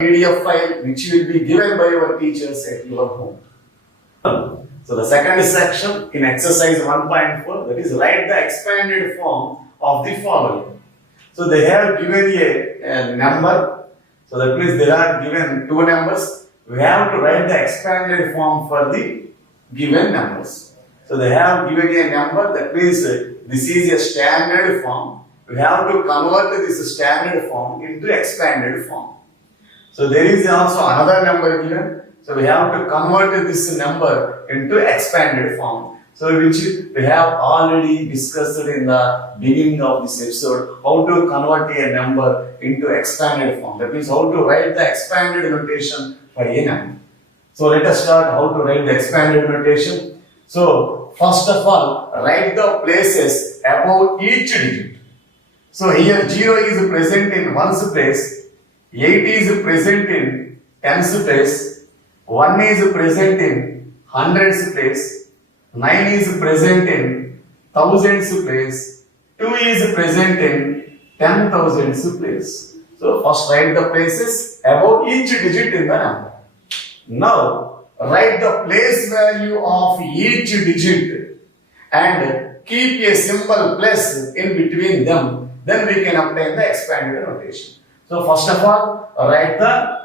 PDF file which will be given by your teachers at your home. So the second section in exercise 1.4, that is write the expanded form of the following. So they have given a number. So that means they are given two numbers. We have to write the expanded form for the given numbers. So they have given a number, that means this is a standard form. We have to convert this standard form into expanded form. So there is also another number given. So we have to convert this number into expanded form. So which we have already discussed in the beginning of this episode, how to convert a number into expanded form. That means how to write the expanded notation for a number. So let us start how to write the expanded notation. So first of all, write the places above each digit. So here 0 is present in ones place, 8 is present in tens place, 1 is present in hundreds place, 9 is present in thousands place, 2 is present in 10,000s place. So first write the places above each digit in the number. Now write the place value of each digit and keep a symbol plus in between them. Then we can obtain the expanded notation. So first of all, write the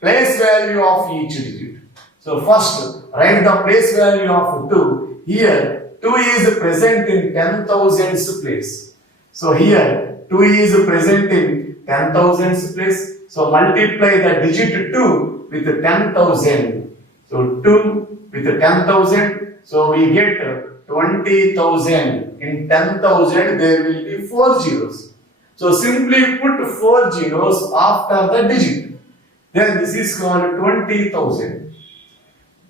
place value of each digit. So first, write the place value of 2. Here, 2 is present in 10,000s place. So here, 2 is present in 10,000s place. So multiply the digit 2 with 10,000. So 2 with 10,000. So we get 20,000. In 10,000, there will be 4 zeros. So simply put 4 zeros after the digit. Then this is called 20,000.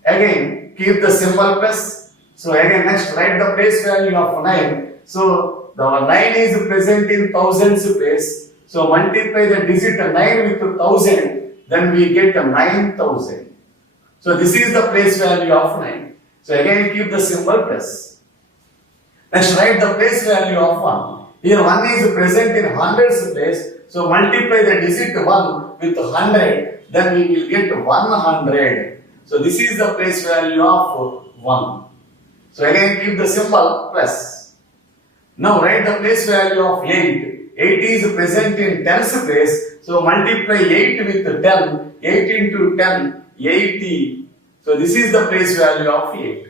Again, keep the symbol plus. So again, next write the place value of 9. So the 9 is present in thousands place. So multiply the digit 9 with 1000. Then we get 9,000. So this is the place value of 9. So again, keep the symbol plus. Next, write the place value of 1. Here 1 is present in hundreds place. So multiply the digit 1 with 100. Then we will get 100. So this is the place value of 1. So again keep the symbol plus. Now write the place value of 8. 8 is present in tens place. So multiply 8 with 10. 8 into 10, 80. So this is the place value of 8.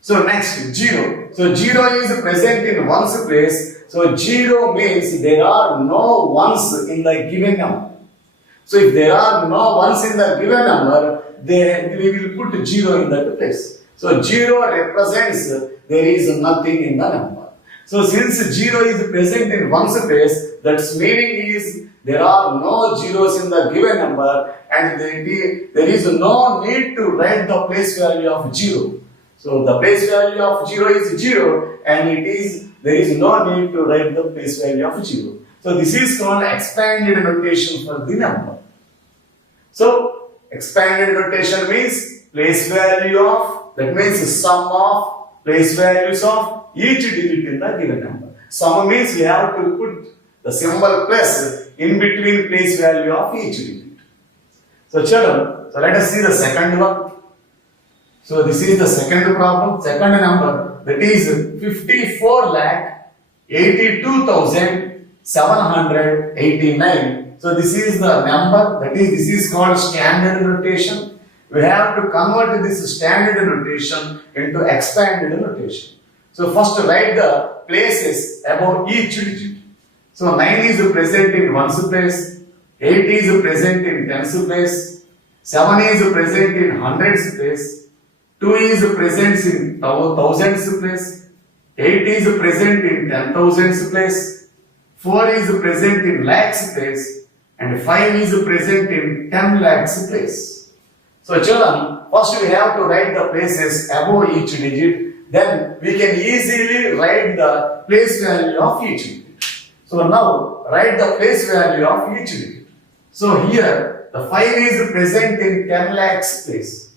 So next 0. So 0 is present in ones place. So 0 means there are no ones in the given number. So if there are no ones in the given number, then we will put 0 in that place. So 0 represents there is nothing in the number. So since 0 is present in ones place, that's meaning is there are no zeros in the given number and there is no need to write the place value of 0. So the place value of 0 is 0 and there is no need to write the place value of 0. So this is called expanded notation for the number. So expanded notation means place value of, that means sum of place values of each digit in the given number. Sum means we have to put the symbol plus in between place value of each digit. So children, so let us see the second one. So this is the second problem, second number, that is 54,82,789. So this is the number, that is this is called standard notation. We have to convert this standard notation into expanded notation. So first write the places above each digit. So 9 is present in ones place, 8 is present in tens place, 7 is present in hundreds place, 2 is present in thousands place, 8 is present in 10,000s place, 4 is present in lakhs place, and 5 is present in 10 lakhs place. So children, first we have to write the places above each digit, then we can easily write the place value of each digit. So now write the place value of each digit. So here the 5 is present in 10 lakhs place.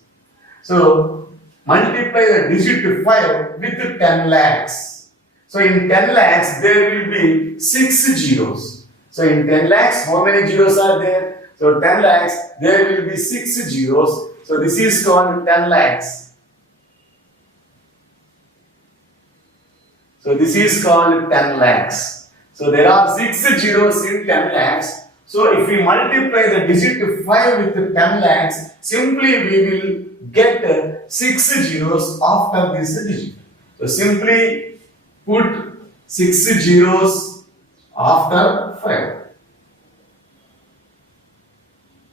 So multiply the digit 5 with 10 lakhs. So in 10 lakhs there will be 6 zeros. So in 10 lakhs how many zeros are there? So 10 lakhs, there will be 6 zeros. So this is called 10 lakhs. So this is called 10 lakhs. So there are 6 zeros in 10 lakhs. So if we multiply the digit 5 with 10 lakhs, simply we will get 6 zeros after this digit. So simply put 6 zeros after 5.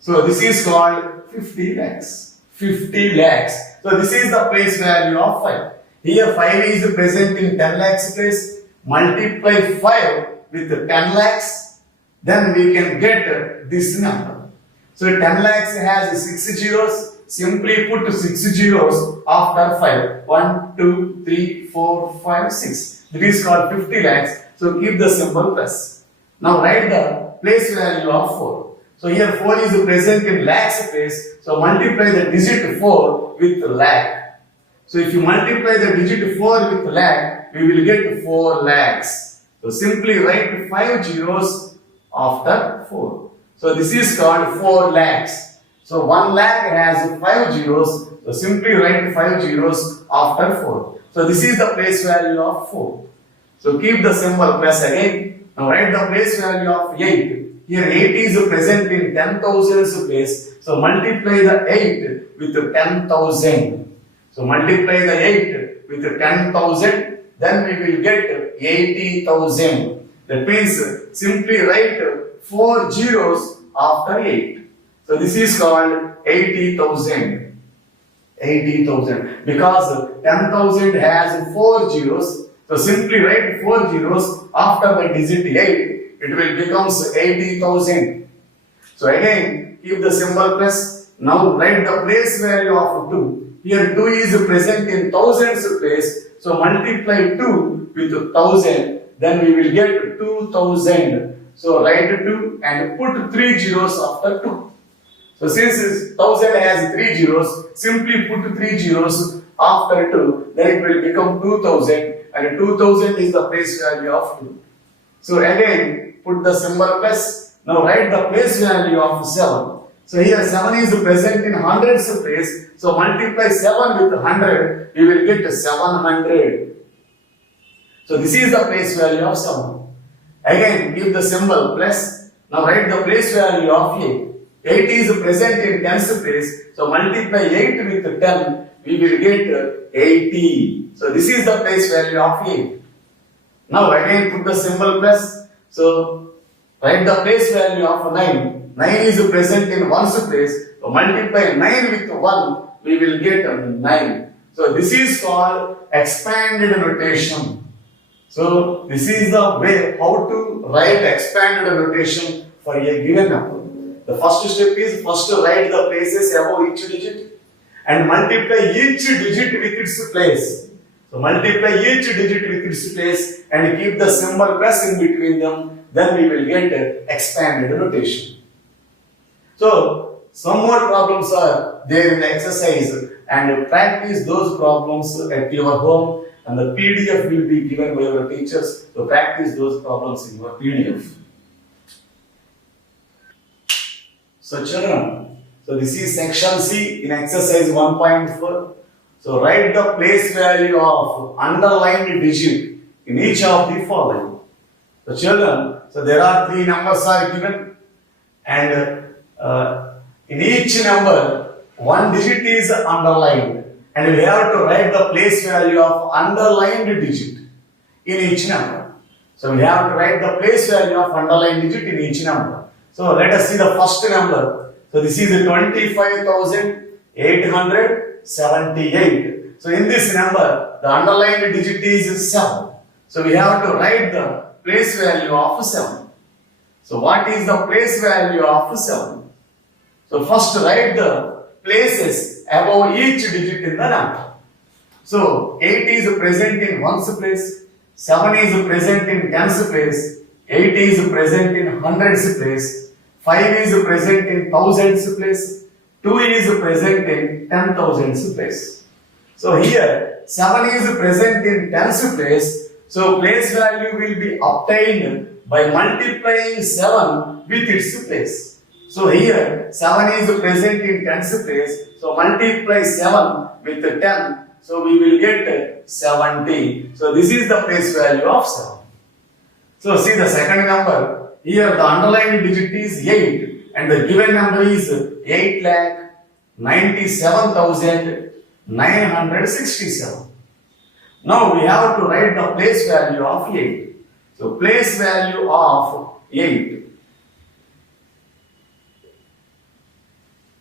So this is called 50 lakhs. 50 lakhs. So this is the place value of 5. Here 5 is present in 10 lakhs place. Multiply 5 with 10 lakhs. Then we can get this number. So 10 lakhs has 6 zeros. Simply put 6 zeros after 5. 1, 2, 3, 4, 5, 6. That is called 50 lakhs. So keep the symbol plus. Now write the place value of 4. So here 4 is present in lakhs place. So multiply the digit 4 with lakh. So if you multiply the digit 4 with lakh, we will get 4 lakhs. So simply write 5 zeros after 4. So this is called 4 lakhs. So 1 lakh has 5 zeros. So simply write 5 zeros after 4. So this is the place value of 4. So keep the symbol plus again. Now write the place value of 8. Here 8 is present in 10,000's place. So multiply the 8 with 10,000. So multiply the 8 with 10,000. Then we will get 80,000. That means simply write 4 zeros after 8. So this is called 80,000. 80,000. Because 10,000 has 4 zeros. So simply write 4 zeros after the digit 8. It will become 80,000. So again, keep the symbol plus. Now write the place value of 2. Here 2 is present in thousands place. So multiply 2 with 1000. Then we will get 2000. So write 2 and put 3 zeros after 2. So since 1000 has 3 zeros, simply put 3 zeros after 2. Then it will become 2000. And 2000 is the place value of 2. So again, put the symbol plus. Now write the place value of 7. So here 7 is present in hundreds place. So multiply 7 with 100. We will get 700. So this is the place value of 7. Again, give the symbol plus. Now write the place value of 8. 8 is present in tens place. So multiply 8 with 10. We will get 80. So this is the place value of 8. Now again put the symbol plus. So write the place value of 9. 9 is present in ones place. So multiply 9 with 1. We will get 9. So this is called expanded notation. So this is the way how to write expanded notation for a given number. The first step is first write the places above each digit and multiply each digit with its place. So multiply each digit with its place and keep the symbol plus in between them. Then we will get expanded notation. So some more problems are there in the exercise and practice those problems at your home, and the PDF will be given by your teachers. So practice those problems in your PDF. So children, so this is section C in exercise 1.4. So write the place value of underlined digit in each of the following. So children, so there are 3 numbers are given, and in each number 1 digit is underlined, and we have to write the place value of underlined digit in each number. So we have to write the place value of underlined digit in each number. So let us see the first number. So this is 25,878. So in this number, the underlined digit is 7. So we have to write the place value of 7. So what is the place value of 7? So first write the places above each digit in the number. So 8 is present in ones place, 7 is present in tens place, 8 is present in hundreds place, 5 is present in thousands place, 2 is present in 10,000s place. So here 7 is present in tens place. So place value will be obtained by multiplying 7 with its place. So here 7 is present in tens place. So multiply 7 with 10. So we will get 70. So this is the place value of 7. So see the second number. Here the underlying digit is 8 and the given number is 8,97,967. Now we have to write the place value of 8. So place value of 8.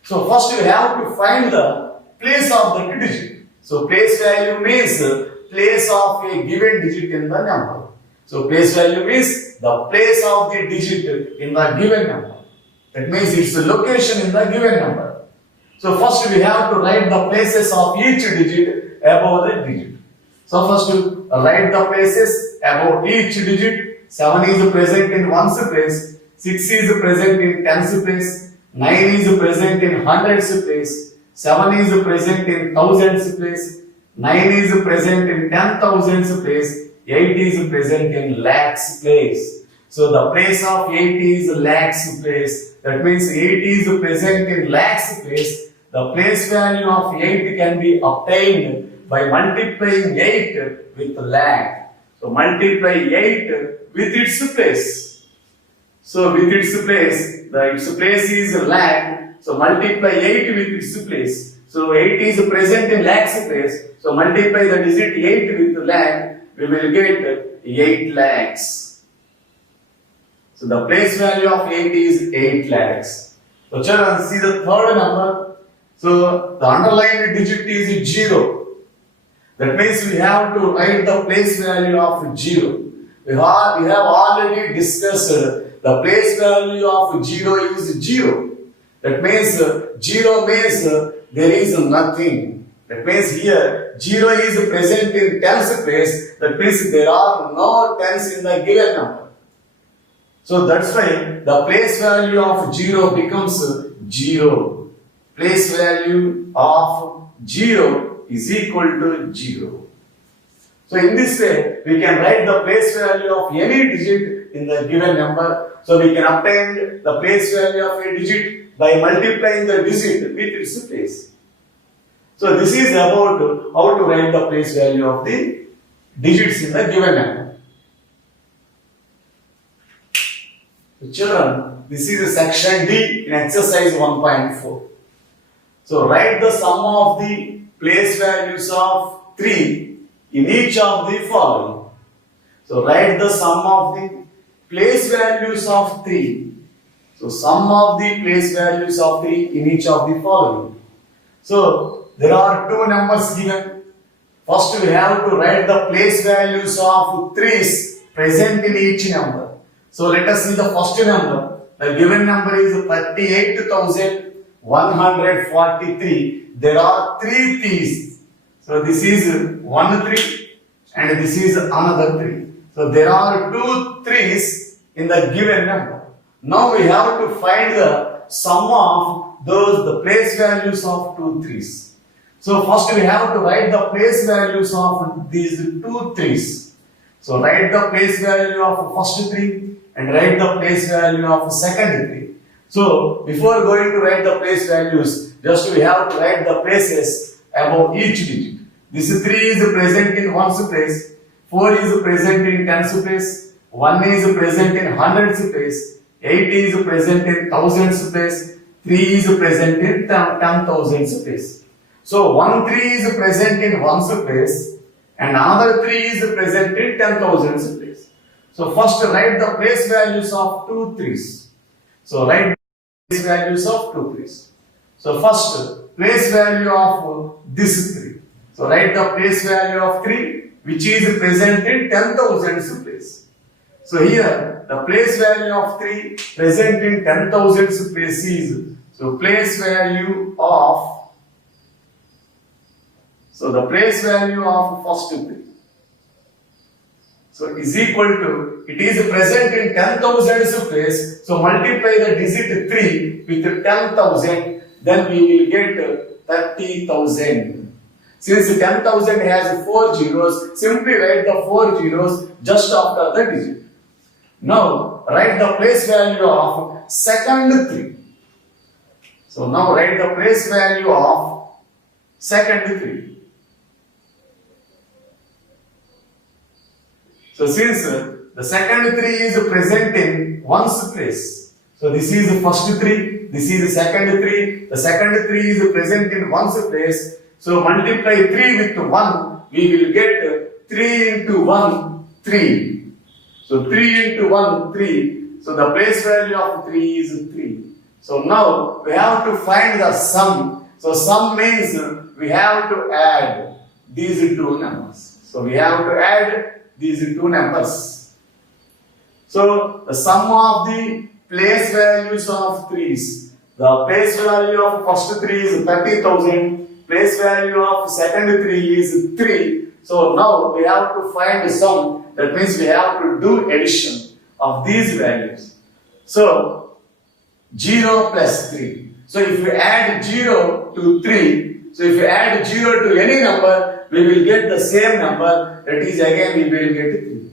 So first we have to find the place of the digit. So place value means place of a given digit in the number. So place value means the place of the digit in the given number. That means its location in the given number. So first we have to write the places of each digit above the digit. So first we write the places above each digit. 7 is present in ones place, 6 is present in tens place, 9 is present in hundreds place, 7 is present in thousands place, 9 is present in 10,000s place, 8 is present in lakhs place. So the place of 8 is lakhs place. That means 8 is present in lakhs place. The place value of 8 can be obtained by multiplying 8 with lakh. So multiply 8 with its place. So with its place, its place is lakh. So multiply 8 with its place. So 8 is present in lakhs place. So multiply the digit 8 with lakh. We will get 8 lakhs. So the place value of 8 is 8 lakhs. So children, see the third number. So the underlying digit is 0. That means we have to write the place value of 0. We have already discussed the place value of 0 is 0. That means 0 means there is nothing. That means here 0 is present in tens place. That means there are no tens in the given number. So that's why the place value of 0 becomes 0. Place value of 0 is equal to 0. So in this way, we can write the place value of any digit in the given number. So we can obtain the place value of a digit by multiplying the digit with its place. So this is about how to write the place value of the digits in the given number. So children, this is section D in exercise 1.4. So write the sum of the place values of 3 in each of the following. So write the sum of the place values of 3. So sum of the place values of 3 in each of the following. So there are two numbers given. First we have to write the place values of 3's present in each number. So let us see the first number. The given number is 38,143. There are 3 3's. So this is 1 3 and this is another 3. So there are 2 3's in the given number. Now we have to find the sum of the place values of 2 3's. So first we have to write the place values of these 2 3's. So write the place value of first 3 and write the place value of second 3. So before going to write the place values, just we have to write the places above each digit. This 3 is present in ones place, 4 is present in tens place, 1 is present in hundreds place, 8 is present in thousands place, 3 is present in 10,000s place. So 1 3 is present in ones place and another 3 is present in 10,000s place. So first write the place values of 2 3's. So write place values of 2 3's. So first place value of this 3. So write the place value of 3 which is present in 10,000s place. So here the place value of 3 present in 10,000s place is, so place value of, so the place value of first 3. So is equal to, it is present in 10,000s place, so multiply the digit 3 with 10,000, then we will get 30,000. Since 10,000 has 4 zeros, simply write the 4 zeros just after the digit. Now write the place value of second 3. So now write the place value of second 3. So since the second 3 is present in ones place, so this is the first 3, this is the second 3, the second 3 is present in ones place, so multiply 3 with 1, we will get 3 into 1, 3. So 3 into 1, 3, so the place value of 3 is 3. So now we have to find the sum. So sum means we have to add these two numbers. So we have to add these two numbers. So the sum of the place values of 3's. The place value of first 3 is 30,000. Place value of second 3 is 3. So now we have to find the sum. That means we have to do addition of these values. So 0 plus 3. So if we add 0 to 3, so if we add 0 to any number, we will get the same number. That is again we will get 3.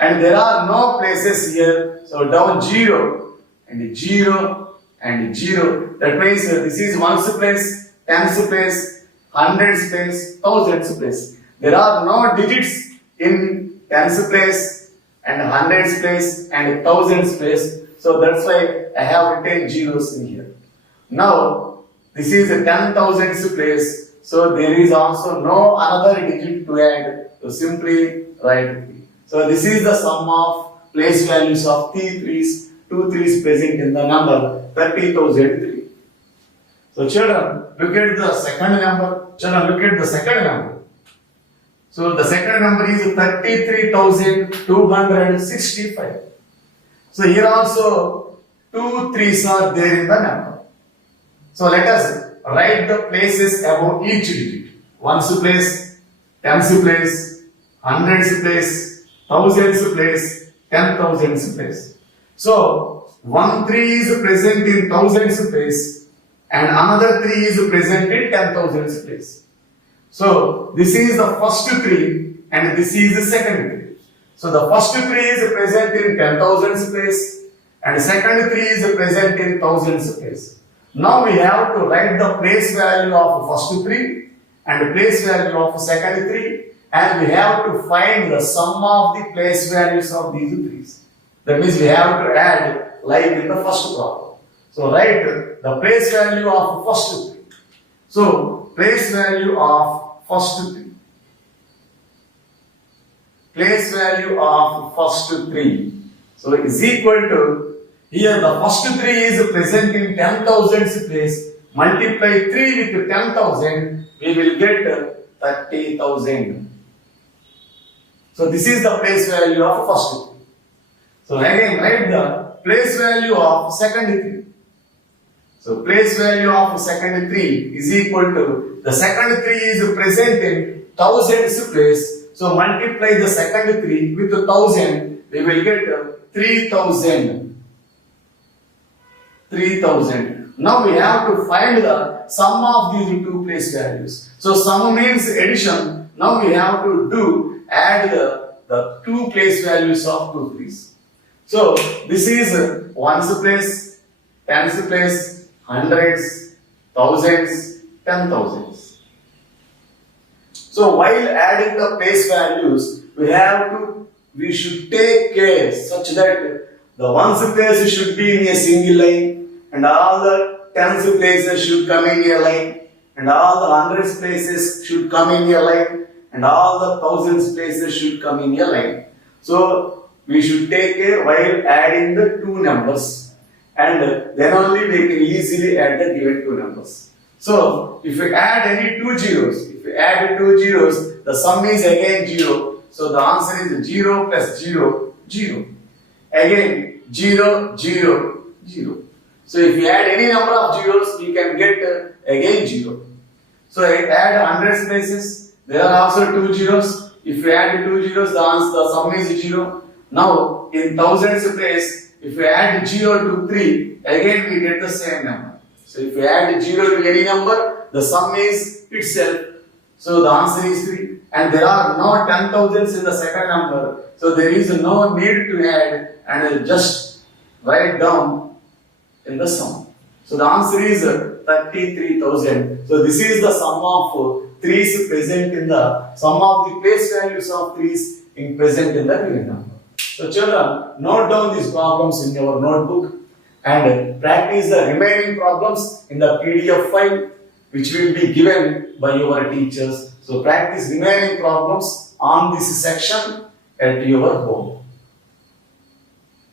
And there are no places here. So down 0 and 0 and 0. That means this is ones place, tens place, hundreds place, thousands place. There are no digits in tens place and hundreds place and thousands place. So that's why I have written zeros in here. Now this is a 10,000s place. So there is also no another digit to add. So simply write 3. So this is the sum of place values of 3's, 2 3's present in the number 30,003. So children, look at the second number. Children, look at the second number. So the second number is 33,265. So here also 2 3's are there in the number. So let us write the places above each digit. Ones place, tens place, hundreds place, thousands place, 10,000s place. So 1 3 is present in thousands place and another 3 is present in 10,000s place. So this is the first 3 and this is the second 3. So the first 3 is present in 10,000s place and second 3 is present in thousands place. Now we have to write the place value of first 3 and place value of second 3 and we have to find the sum of the place values of these 3's. That means we have to add like in the first problem. So write the place value of first 3. So place value of first 3. Place value of first 3. So is equal to, here the first 3 is present in 10,000s place. Multiply 3 with 10,000, we will get 30,000. So this is the place value of first 3. So again write the place value of second 3. So place value of second 3 is equal to, the second 3 is present in thousands place. So multiply the second 3 with 1,000, we will get 3,000. 3,000. Now we have to find the sum of these two place values. So sum means addition. Now we have to add the two place values of 2 3's. So this is ones place, tens place, hundreds, thousands, 10,000s. So while adding the place values, we should take care such that the ones place should be in a single line and all the tens places should come in a line and all the hundreds places should come in a line and all the thousands places should come in a line. So we should take care while adding the two numbers and then only we can easily add the given two numbers. So if we add any two zeros, the sum is again 0. So the answer is 0 plus 0, 0. Again 0, 0, 0. So if you add any number of zeros, we can get again 0. So add hundreds places, there are also 2 zeros. If you add 2 zeros, the sum is 0. Now in thousands place, if we add 0 to 3, again we get the same number. So if we add 0 to any number, the sum is itself. So the answer is 3. And there are no 10,000s in the second number. So there is no need to add and just write down in the sum. So the answer is 33,000. So this is the sum of trees present in the sum of the place values of trees in present in the given number. So children, note down these problems in your notebook and practice the remaining problems in the PDF file which will be given by your teachers. So practice remaining problems on this section at your home.